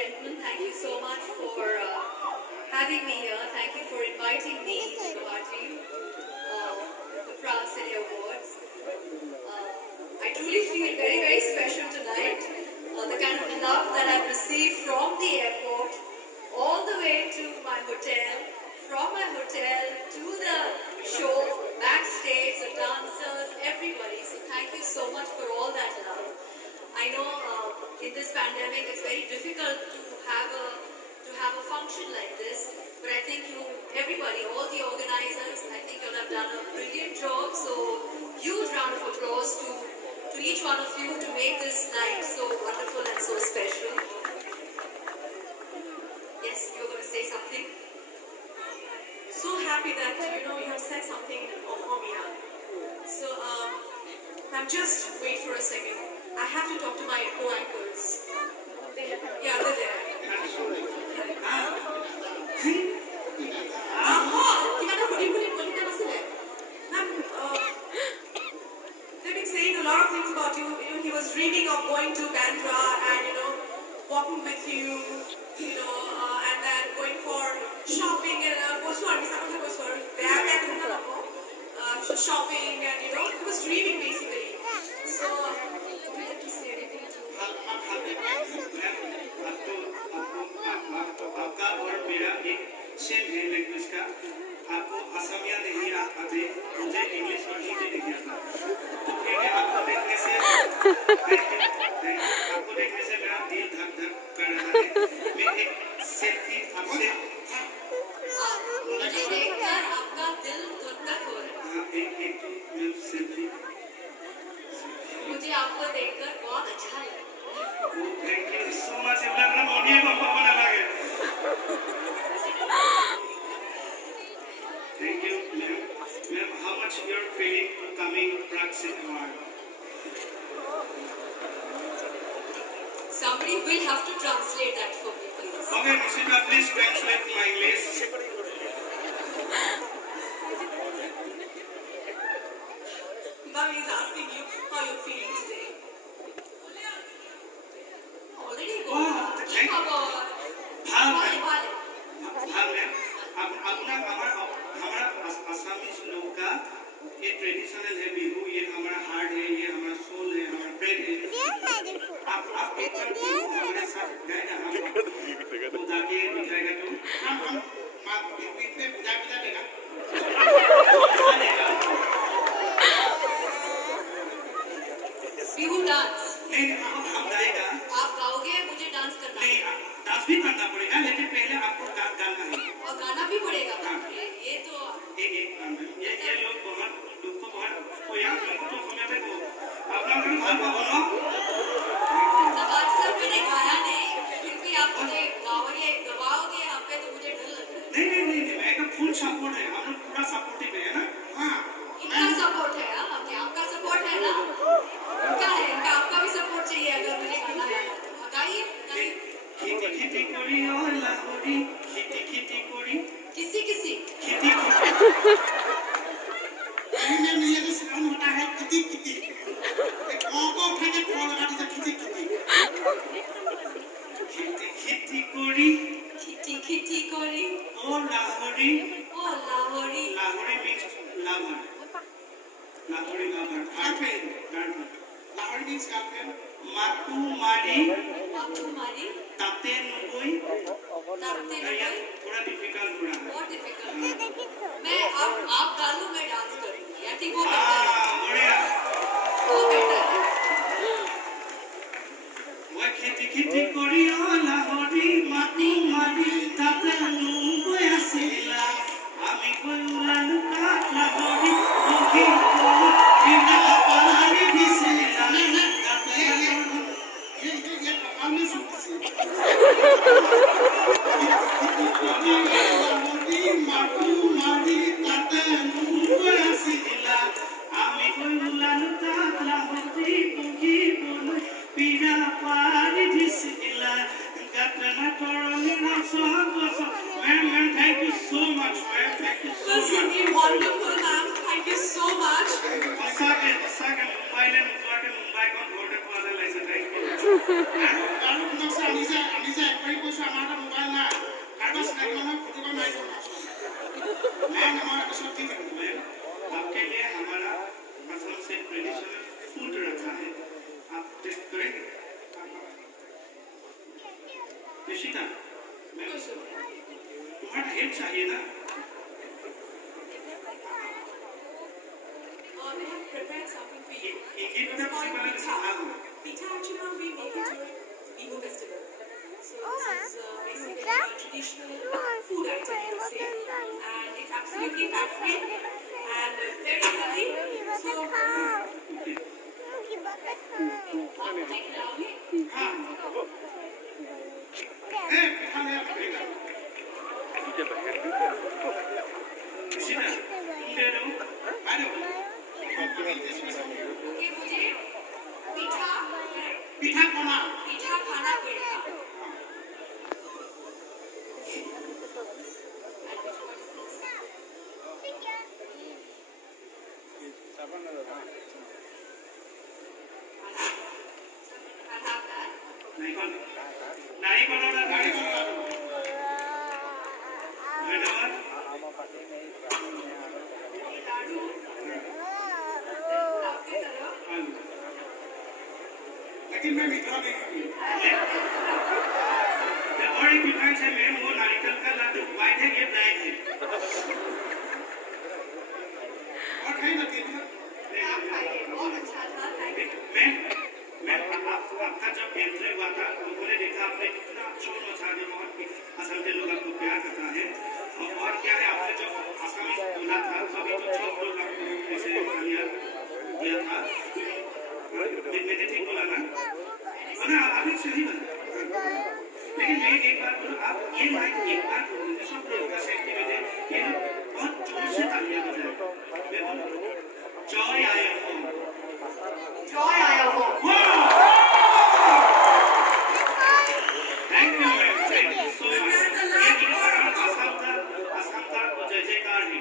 gentlemen, thank you so much for having me here. Thank you for inviting me to the party, the Prague Cine Awards. I truly feel very, very special tonight. The kind of love that I've received from the airport all the way to my hotel, from my hotel to the show, backstage, the dancers, everybody. So thank you so much for all that love. I know in this pandemic it's very difficult to have a function like this, but I think everybody, all the organizers, I think you have done a brilliant job. So huge round of applause to each one of you to make this night so wonderful and so special. Yes, you're going to say something. So happy that you have said something for me now. So I'm just wait for a second. I have to talk to my co-anchors. They're there. They've been saying a lot of things about you. He was dreaming of going to Bandra and walking with you, and then going for shopping and shopping and he was dreaming basically. So would you like to say anything to आपका और मेरा एक सेम है लैंग्वेज का. आपको असमिया नहीं आते, मुझे इंग्लिश और हिंदी नहीं आता. तो फिर आपको देखने से मेरा दिल धक धक कर रहा है. मैं एक सेल्फी आपसे मुझे देखकर आपका दिल धक धक हो रहा है. हाँ, एक सेल्फी. मुझे आपको देखकर बहुत अच्छा लगा. Thank you so much. Everyone, only a papa na lage. Thank you, ma'am. How much you're feeling coming Prague Cine Award? Somebody will have to translate that for me, please. Okay, Nishita, please translate my English. Bobby is asking you how you're feeling today. Already go. Oh, thank you. हमारा असमीज लोग का ये ट्रेडिशनल है बिहू. ये हमारा हार्ट है, ये हमारा सोल है, हमारा ब्रेड है. आप एक बार हमारे साथ गाएगा. हम जाके दिखाएगा तो हम बीच में बुझा देगा. बिहू डांस. नहीं, हम गाएगा. आप गाओगे, मुझे डांस करना है. नहीं, डांस भी करना पड़ेगा, लेकिन पहले आपको गाना है और गाना भी पड़ेगा. ये तो ये लोग बहुत दुख को बहुत कोई आप लोग तो समय पे को अपना घर बोलो. तब आज तक मैंने गाया नहीं, फिर भी आप मुझे गवाओगे यहाँ पे तो मुझे डर लग रहा है. नहीं, मैं का फुल सपोर्ट है. हम लोग पूरा सपोर्टिव है ना. हाँ, इनका सपोर्ट है. क्या आपका सपोर्ट है ना? इनका आपका भी सपोर्ट चाहिए. अगर मुझे गाना गाना तो गाइए. खेती करी और लाहौरी खेती करी किसी खेती में ये जो साउंड होता है खेती को उठा के फोन लगा दीजिए. खेती करी और लाहौरी means lover. लाहौरी girlfriend. Lahori means girlfriend. मातू मारी ताते नुगोई. थोड़ा डिफिकल्ट हो रहा है. बहुत डिफिकल्ट. मैं आप गालो, मैं डांस करूंगी. आई थिंक वो बढ़िया. वो बेटर है. वो खेती करी और लाहौरी मातू मारी ताते नुगोई हसीला. आमी कोई उलालू का लाहौरी ओही इना पानी बिसेला. ये आमी सुनती मातू मारी ताते नुगोई हसीला. आमी कोई उलालू का लाहौरी ओही पीड़ा पानी बिसेला. Gatna koroni na so. Ma'am, thank you so much, ma'am. Thank you so much. Singing wonderful, ma'am. Thank you so much. Second, Mumbai kon vote for the license. Thank you. बस नहीं माना प्रतिभा नहीं मैम हमारा कुछ नहीं है मैम आपके लिए हमारा पसंद से ट्रेडिशनल फूड रखा है आप टेस्ट करेंगे निशिता मैम तुम्हारा हेल्प चाहिए ना They have prepared something for you. ये तो मैं किसी वाले के साथ आऊँ Pita actually now we make it during Bihu festival. So this is basically a traditional food item, you could say. And it's absolutely fat-free and very healthy. So हाँ खाने आप करेगा निशिता तुम दे दो आ जाओ ओके मुझे पीठा पीठा खाना खाना पड़ेगा नहीं कौन नहीं कौन ना गाड़ी कौन धन्यवाद लाडू आपकी तरह लेकिन मैं मीठा नहीं और एक डिफरेंस है मैम वो नारियल का लड्डू व्हाइट है ये ब्लैक है और खाई ना तीन आप खाइए बहुत अच्छा था थैंक यू मैम आपका जब एंट्री हुआ था लोगों ने देखा आपने कितना अच्छा मचा दिया और असम के लोग आपको प्यार करता है और क्या है आपने जब असमी बोला था तभी तो सब लोग आपको ऐसे कहानियाँ दिया था मैंने ठीक बोला ना आपने सही बोला लेकिन मैं एक बार बोलूं आप ये लाइन एक बार बोलिए सब लोग का सेफ्टी में ये लोग बहुत जोर से तालियां बजाएं मैं बोलूं जॉय आया हो thank you so much Assam का जय जयकार है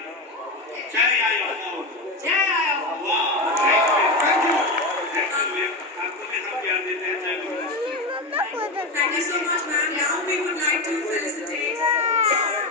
जय आया हो वाह थैंक यू मैम आपको भी हम प्यार देते हैं जय Maharashtra thank you so much, ma'am. Now we would like to felicitate our